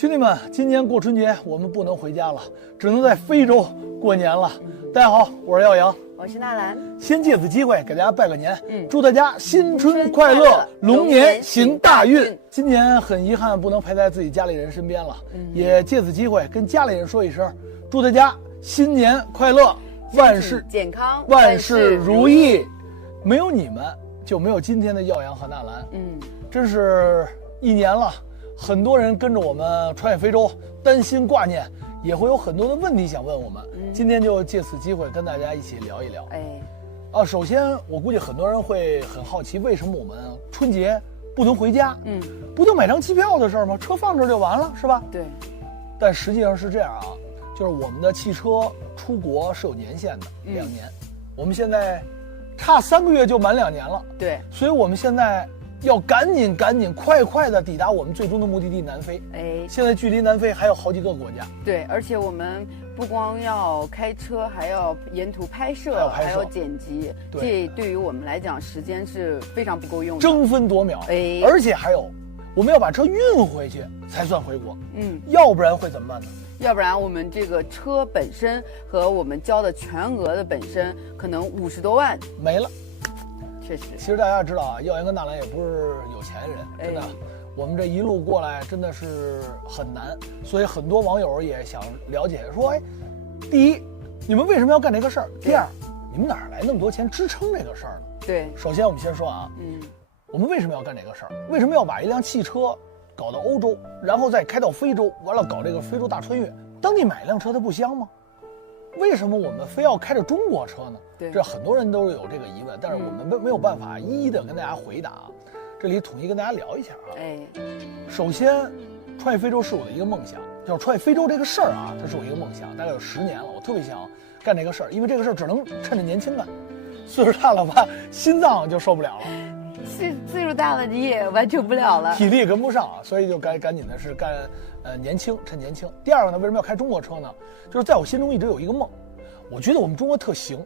兄弟们，今年过春节我们不能回家了，只能在非洲过年了。大家好，我是耀阳，我是纳兰。先借此机会给大家拜个年，祝大家新春快乐，龙年行大运。今年很遗憾不能陪在自己家里人身边了，也借此机会跟家里人说一声，祝大家新年快乐，万事健康，万事如意。没有你们，就没有今天的耀阳和纳兰。真是一年了。很多人跟着我们穿越非洲，担心挂念，也会有很多的问题想问我们。今天就借此机会跟大家一起聊一聊。首先我估计很多人会很好奇，为什么我们春节不能回家？不就买张机票的事儿吗？车放这就完了，是吧？对。但实际上是这样啊，就是我们的汽车出国是有年限的，2年。我们现在差3个月就满2年了。对。所以我们现在要赶紧快的抵达我们最终的目的地南非。现在距离南非还有好几个国家。对，而且我们不光要开车，还要沿途拍摄，还要剪辑。这对于我们来讲，时间是非常不够用的，争分夺秒。而且还有，我们要把车运回去才算回国。要不然会怎么办呢？要不然我们这个车本身和我们交的全额的本身可能50多万没了。确实，其实大家知道啊，耀阳跟纳兰也不是有钱人，真的，我们这一路过来真的是很难，所以很多网友也想了解，说，第一，你们为什么要干这个事儿？第二，你们哪儿来那么多钱支撑这个事儿呢？对，首先我们先说啊，我们为什么要干这个事儿？为什么要把一辆汽车搞到欧洲，然后再开到非洲，完了搞这个非洲大穿越？当地买一辆车它不香吗？为什么我们非要开着中国车呢？这很多人都有这个疑问，但是我们没有办法一一的跟大家回答。这里统一跟大家聊一下啊。首先，穿越非洲是我的一个梦想，就是穿越非洲这个事儿啊，这是我一个梦想，大概有10年了，我特别想干这个事儿，因为这个事儿只能趁着年轻干，岁数大了吧，心脏就受不了了。岁数大了你也完成不了了，体力跟不上啊，所以就赶紧的是干年轻，趁年轻。第二个呢，为什么要开中国车呢？就是在我心中一直有一个梦，我觉得我们中国特行。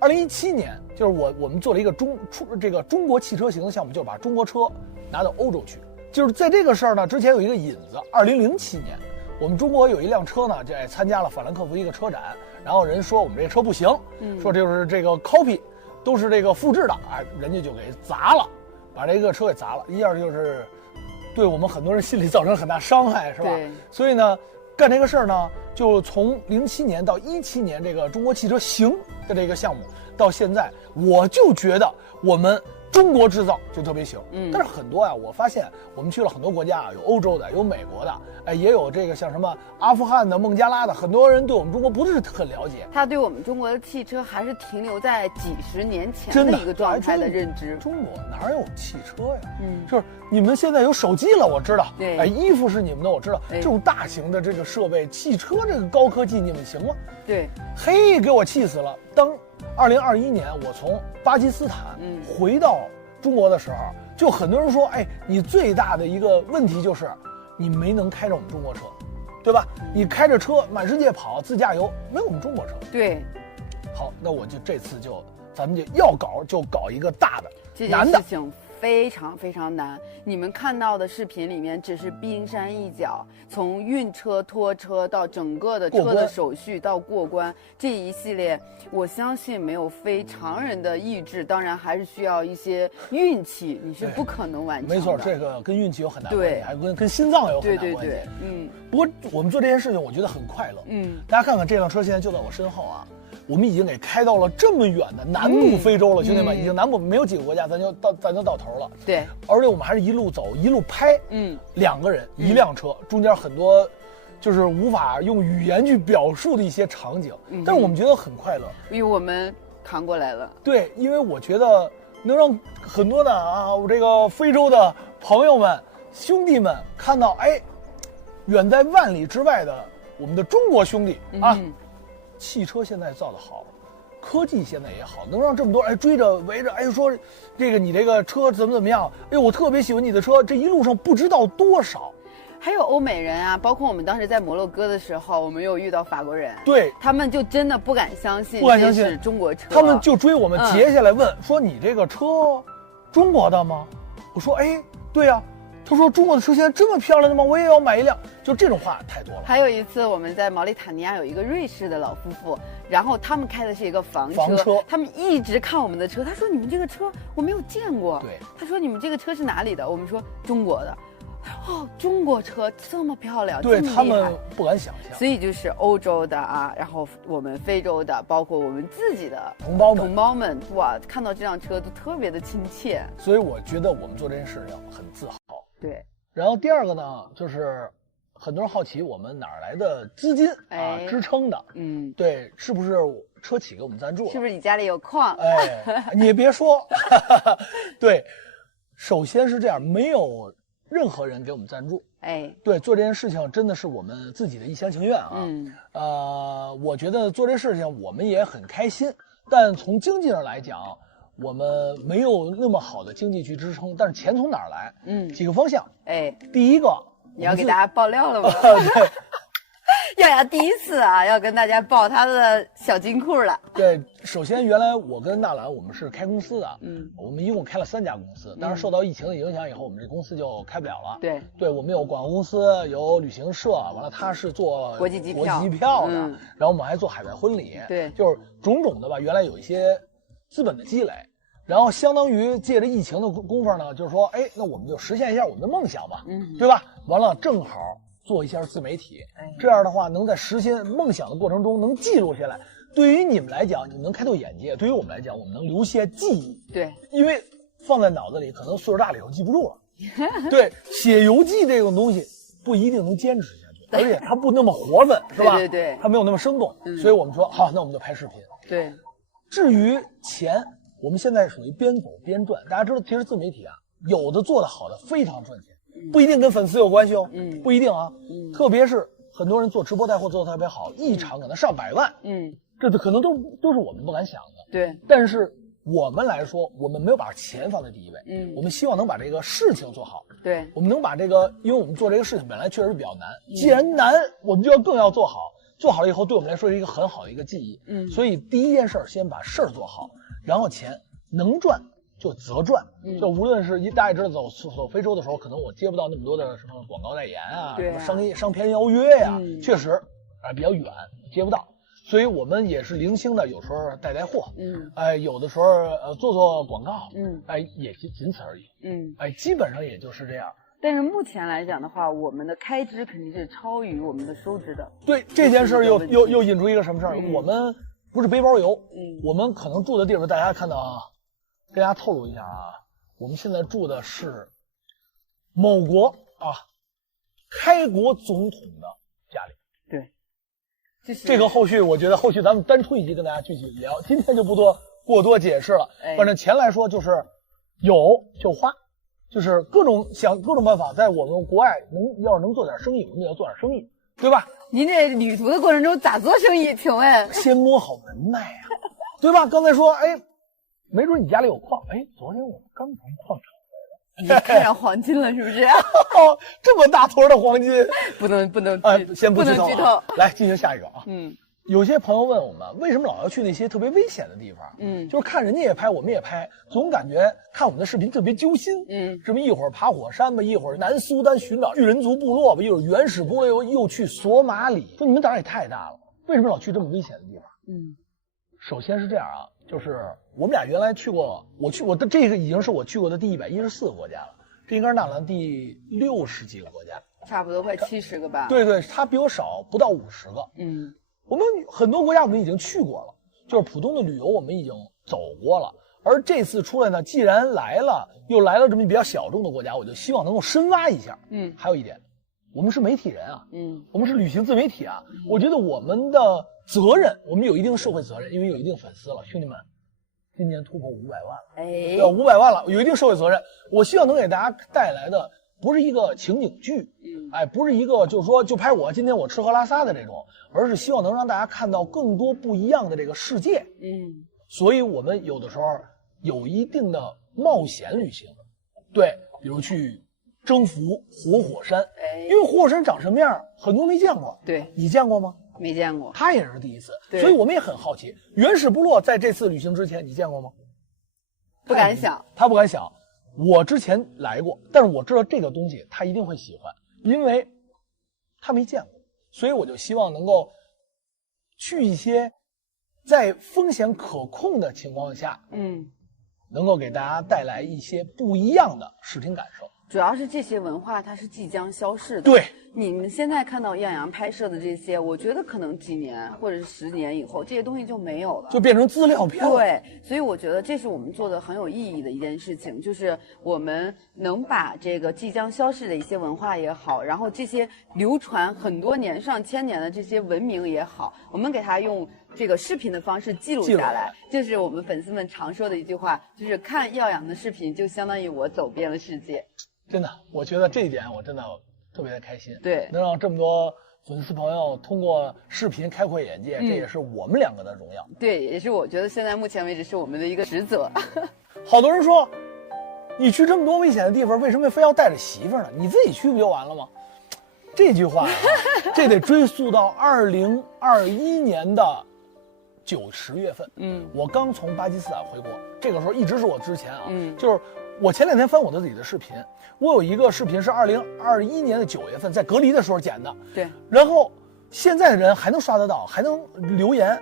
2017年，就是我们做了一个中国汽车行的项目，就是把中国车拿到欧洲去。就是在这个事儿呢，之前有一个引子。2007年，我们中国有一辆车呢，参加了法兰克福一个车展，然后人说我们这车不行，说就是这个 copy 都是这个复制的啊，人家就给砸了，把这个车给砸了，一下就是对我们很多人心里造成很大伤害，是吧？所以呢，干这个事儿呢，就从07年到17年这个中国汽车行的这个项目到现在，我就觉得我们中国制造就特别行。但是很多啊，我发现我们去了很多国家啊，有欧洲的，有美国的，也有这个像什么阿富汗的、孟加拉的，很多人对我们中国不是很了解。他对我们中国的汽车还是停留在几十年前的一个状态的认知。中国哪有汽车呀？就是你们现在有手机了，我知道。衣服是你们的，我知道。这种大型的这个设备，汽车这个高科技，你们行吗？给我气死了。当2021年我从巴基斯坦回到中国的时候，就很多人说，你最大的一个问题就是你没能开着我们中国车，对吧？你开着车满世界跑，自驾游，没有我们中国车。好，那我就这次咱们就要搞一个大的，这件事情非常非常难。你们看到的视频里面只是冰山一角，从运车、拖车到整个的车的手续到过关这一系列，我相信没有非常人的意志，当然还是需要一些运气，你是不可能完成的。没错，这个跟运气有很大关系，还跟心脏有很大关系。不过我们做这件事情，我觉得很快乐。大家看看这辆车现在就在我身后啊。我们已经给开到了这么远的南部非洲了，兄弟们，已经南部没有几个国家，咱就到头了。而且我们还是一路走一路拍，2个人一辆车，中间很多就是无法用语言去表述的一些场景，但是我们觉得很快乐，因为我们扛过来了。因为我觉得能让很多的我这个非洲的朋友们、兄弟们看到，远在万里之外的我们的中国兄弟啊。汽车现在造得好，科技现在也好，能让这么多人追着围着，说这个你这个车怎么样？我特别喜欢你的车，这一路上不知道多少。还有欧美人啊，包括我们当时在摩洛哥的时候，我们有遇到法国人，他们就真的不敢相信这是中国车，他们就追我们截下来问，说你这个车中国的吗？我说对呀，他说中国的车现在这么漂亮的吗？我也要买一辆。就这种话太多了。还有一次我们在毛里塔尼亚有一个瑞士的老夫妇，然后他们开的是一个房车，他们一直看我们的车，他说你们这个车我没有见过。对，他说你们这个车是哪里的？我们说中国的。哦，中国车这么漂亮，对他们不敢想象。所以就是欧洲的啊，然后我们非洲的，包括我们自己的同胞们，哇，看到这辆车都特别的亲切。所以我觉得我们做这件事情很自豪。对。然后第二个呢，就是很多人好奇我们哪儿来的资金啊支撑的。对，是不是车企给我们赞助？是不是你家里有矿？你也别说。对，首先是这样，没有任何人给我们赞助，对，做这件事情真的是我们自己的一厢情愿啊。我觉得做这事情我们也很开心，但从经济上来讲，我们没有那么好的经济去支撑。但是钱从哪儿来？几个方向。第一个，你要给大家爆料了吗？对。耀阳第一次啊，要跟大家爆他的小金库了。对，首先原来我跟纳兰我们是开公司的，我们一共开了3家公司，但是受到疫情的影响以后，我们这公司就开不了了。对，我们有广告公司，有旅行社，完了他是做国际机票的，然后我们还做海外婚礼，对，就是种种的吧。原来有一些资本的积累，然后相当于借着疫情的功夫呢，就是说，那我们就实现一下我们的梦想吧，对吧？完了正好做一下自媒体，这样的话能在实现梦想的过程中能记录下来。对于你们来讲，你们能开拓眼界；对于我们来讲，我们能留下记忆。对，因为放在脑子里，可能岁数大了以后记不住了。对，写游记这种东西不一定能坚持下去，而且它不那么活泛，是吧？对，它没有那么生动。所以我们说好，那我们就拍视频。对，至于钱，我们现在属于边走边赚。大家知道，其实自媒体啊，有的做得好的非常赚钱。不一定跟粉丝有关系哦，不一定啊，特别是很多人做直播带货做得特别好，一场可能上百万，这可能都是我们不敢想的，对。但是我们来说，我们没有把钱放在第一位，我们希望能把这个事情做好，对，我们能把这个，因为我们做这个事情本来确实比较难，既然难，我们就要更要做好，做好了以后，对我们来说是一个很好的一个记忆，所以第一件事先把事儿做好，然后钱能赚。就择赚，就无论是大家也知道走非洲的时候，可能我接不到那么多的什么广告代言啊，什么商片邀约呀，确实比较远，接不到，所以我们也是零星的，有时候带货，有的时候做广告，也仅此而已，基本上也就是这样。但是目前来讲的话，我们的开支肯定是超于我们的收支的。对，这件事又引出一个什么事儿？我们不是背包游，我们可能住的地方大家看到啊。跟大家透露一下啊，我们现在住的是某国开国总统的家里。对，就是这个后续，我觉得后续咱们单出一集跟大家具体聊，今天就不过多解释了。反正钱来说就是有就花，就是各种办法，在我们国外要是能做点生意，我们也要做点生意，对吧？您这旅途的过程中咋做生意？请问？先摸好门脉啊，对吧？刚才说没准你家里有矿，昨天我们刚从矿场回来，你看上黄金了是不是？这么大坨的黄金，不能先不剧透，来进行下一个啊。有些朋友问我们，为什么老要去那些特别危险的地方？就是看人家也拍，我们也拍，总感觉看我们的视频特别揪心。什么一会儿爬火山吧，一会儿南苏丹寻找巨人族部落吧，一会儿原始部落又去索马里。说你们胆儿也太大了，为什么老去这么危险的地方？首先是这样啊。就是我们俩原来去过，我的这个已经是我去过的第114个国家了，这应该是纳兰第60几个国家，差不多快70个吧。对，他比我少不到50个。我们很多国家我们已经去过了，就是普通的旅游我们已经走过了。而这次出来呢，既然又来了这么比较小众的国家，我就希望能够深挖一下。还有一点，我们是媒体人啊，我们是旅行自媒体啊，我觉得我们的责任，我们有一定社会责任，因为有一定粉丝了，兄弟们，今年突破500万了，要500万了，有一定社会责任。我希望能给大家带来的不是一个情景剧，不是一个就是说就拍我今天我吃喝拉撒的这种，而是希望能让大家看到更多不一样的这个世界。所以我们有的时候有一定的冒险旅行，对，比如去征服活火山，因为活火山长什么样，很多没见过。对，你见过吗？没见过，他也是第一次，所以我们也很好奇。原始部落在这次旅行之前，你见过吗？不敢想，他不敢想。我之前来过，但是我知道这个东西他一定会喜欢，因为他没见过，所以我就希望能够去一些在风险可控的情况下，能够给大家带来一些不一样的视听感受。主要是这些文化它是即将消逝的。对，你们现在看到耀阳拍摄的这些，我觉得可能几年或者是10年以后，这些东西就没有了，就变成资料片了。对，所以我觉得这是我们做的很有意义的一件事情，就是我们能把这个即将消逝的一些文化也好，然后这些流传很多年、上千年的这些文明也好，我们给它用这个视频的方式记录下来，就是我们粉丝们常说的一句话，就是看耀阳的视频就相当于我走遍了世界。真的，我觉得这一点我真的特别的开心。对，能让这么多粉丝朋友通过视频开阔眼界，这也是我们两个的荣耀。对，也是我觉得现在目前为止是我们的一个职责。好多人说，你去这么多危险的地方，为什么非要带着媳妇儿呢？你自己去不就完了吗？这句话、这得追溯到2021年的9、10月份。我刚从巴基斯坦回国，这个时候一直是我之前就是我前2天翻我自己的视频，我有一个视频是2021年的9月份在隔离的时候剪的。对，然后现在的人还能刷得到，还能留言，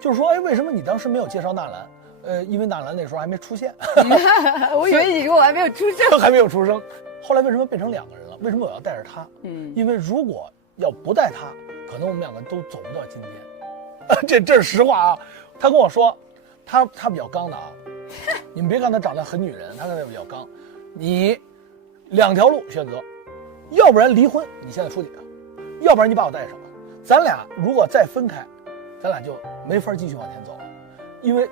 就是说，哎，为什么你当时没有介绍纳兰？因为纳兰那时候还没出现。我以为你说我还没有出生，还没有出生。后来为什么变成2个人了？为什么我要带着他？因为如果要不带他，可能我们2个都走不到今天。这是实话啊。他跟我说，他比较刚的啊。你们别看他长得很女人，他可能比较刚。你2条路选择，要不然离婚，你现在出去；要不然你把我带上。咱俩如果再分开，咱俩就没法继续往前走了，因为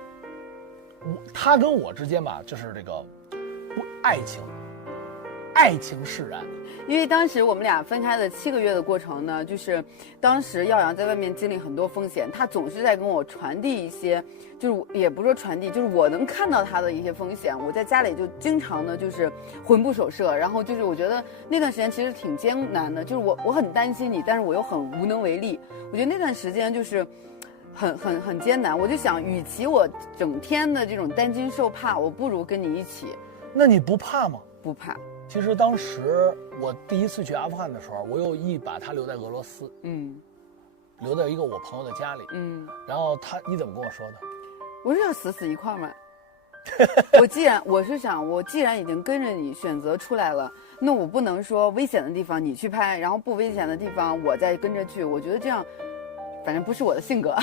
他跟我之间吧，就是这个爱情释然。因为当时我们俩分开的7个月的过程呢，就是当时耀阳在外面经历很多风险，他总是在跟我传递一些，就是也不说传递，就是我能看到他的一些风险。我在家里就经常的就是魂不守舍，然后就是我觉得那段时间其实挺艰难的，就是我很担心你，但是我又很无能为力。我觉得那段时间就是很艰难。我就想，与其我整天的这种担惊受怕，我不如跟你一起。那你不怕吗？不怕。其实当时我第一次去阿富汗的时候，我有意把他留在俄罗斯，留在一个我朋友的家里，然后你怎么跟我说的？我是要死一块嘛。我既然已经跟着你选择出来了，那我不能说危险的地方你去拍，然后不危险的地方我再跟着去。我觉得这样，反正不是我的性格。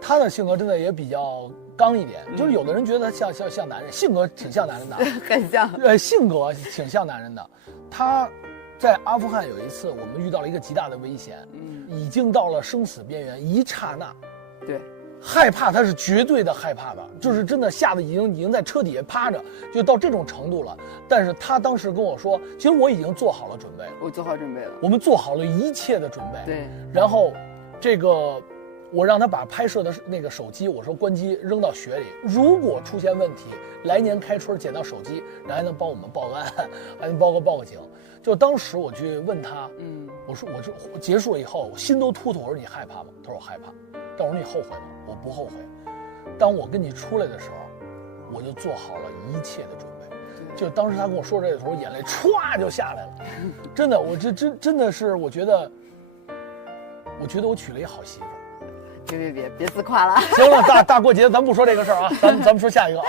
他的性格真的也比较刚一点，就是有的人觉得他像男人，性格挺像男人的，很像。性格挺像男人的。他在阿富汗有一次，我们遇到了一个极大的危险，已经到了生死边缘，一刹那，对，害怕他是绝对的害怕的，就是真的吓得已经在车底下趴着，就到这种程度了。但是他当时跟我说，其实我已经做好了准备了，我做好准备了，我们做好了一切的准备。对，然后这个。我让他把拍摄的那个手机，我说关机扔到雪里，如果出现问题，来年开春捡到手机，然后还能帮我们报案，还能报个警。就当时我去问他，我说我这结束了以后，我心都突突。我说你害怕吗？他说我害怕。但我说你后悔吗？我不后悔。当我跟你出来的时候，我就做好了一切的准备。就当时他跟我说这个时候，眼泪歘就下来了。真的，我这真的是，我觉得我娶了一好媳妇。别自夸了。行了，大过节咱不说这个事儿啊，咱们说下一个啊。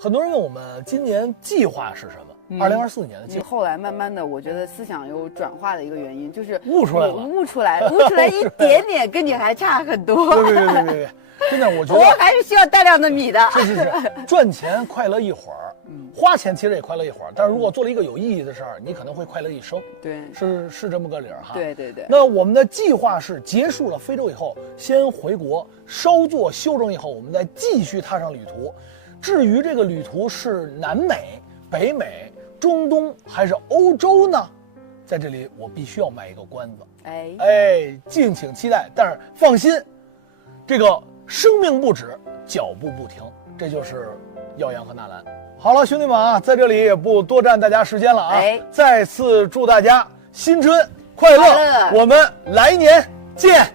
很多人问我们今年计划是什么？2024年的计划。后来慢慢的，我觉得思想有转化的一个原因，就是悟出来一点点，跟你还差很多。别，真的，我觉得我还是需要大量的米的。是，赚钱快乐一会儿，花钱其实也快乐一会儿，但是如果做了一个有意义的事儿，你可能会快乐一生。对，是这么个理儿哈。对。那我们的计划是结束了非洲以后，先回国稍作休整以后，我们再继续踏上旅途。至于这个旅途是南美、北美、中东还是欧洲呢？在这里我必须要卖一个关子。敬请期待。但是放心，这个生命不止，脚步不停，这就是耀阳和纳兰。好了，兄弟们啊，在这里也不多占大家时间了啊！再次祝大家新春快乐，我们来年见。